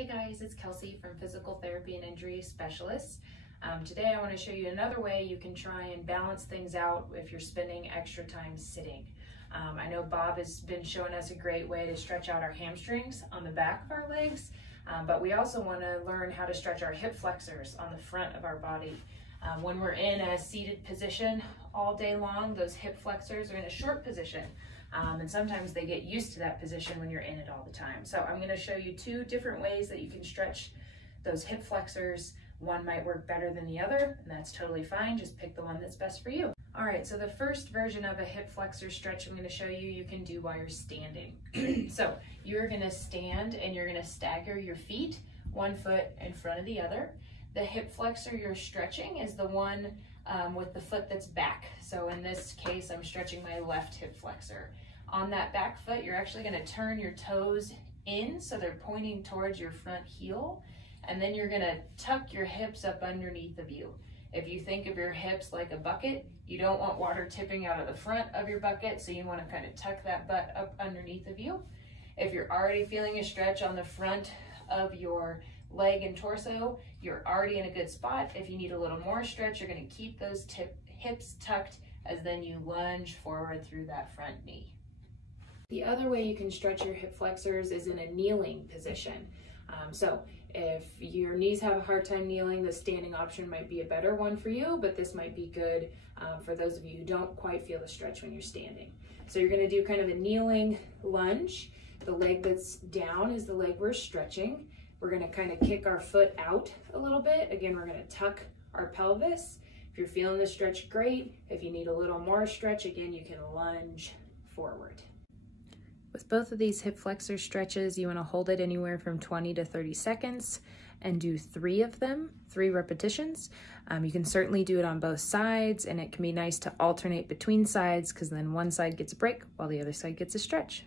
Hey guys, it's Kelsey from Physical Therapy and Injury Specialists. Today I want to show you another way you can try and balance things out if you're spending extra time sitting. I know Bob has been showing us a great way to stretch out our hamstrings on the back of our legs, but we also want to learn how to stretch our hip flexors on the front of our body. When we're in a seated position all day long, those hip flexors are in a short position. And sometimes they get used to that position when you're in it all the time. So I'm going to show you two different ways that you can stretch those hip flexors. One might work better than the other, and that's totally fine. Just pick the one that's best for you. All right, so the first version of a hip flexor stretch I'm going to show you, you can do while you're standing. So you're going to stand and you're going to stagger your feet, one foot in front of the other. The hip flexor you're stretching is the one with the foot that's back. So in this case, I'm stretching my left hip flexor. On that back foot, you're actually going to turn your toes in so they're pointing towards your front heel, and then you're going to tuck your hips up underneath of you. If you think of your hips like a bucket, you don't want water tipping out of the front of your bucket, so you want to kind of tuck that butt up underneath of you. If you're already feeling a stretch on the front of your leg and torso, you're already in a good spot. If you need a little more stretch, you're going to keep those hips tucked as then you lunge forward through that front knee. The other way you can stretch your hip flexors is in a kneeling position. So if your knees have a hard time kneeling, the standing option might be a better one for you, but this might be good for those of you who don't quite feel the stretch when you're standing. So you're going to do kind of a kneeling lunge. The leg that's down is the leg we're stretching. We're going to kind of kick our foot out a little bit. Again, we're going to tuck our pelvis. If you're feeling the stretch, great. If you need a little more stretch, again, you can lunge forward. With both of these hip flexor stretches, you want to hold it anywhere from 20 to 30 seconds and do 3 of them, 3 repetitions. You can certainly do it on both sides, and it can be nice to alternate between sides because then one side gets a break while the other side gets a stretch.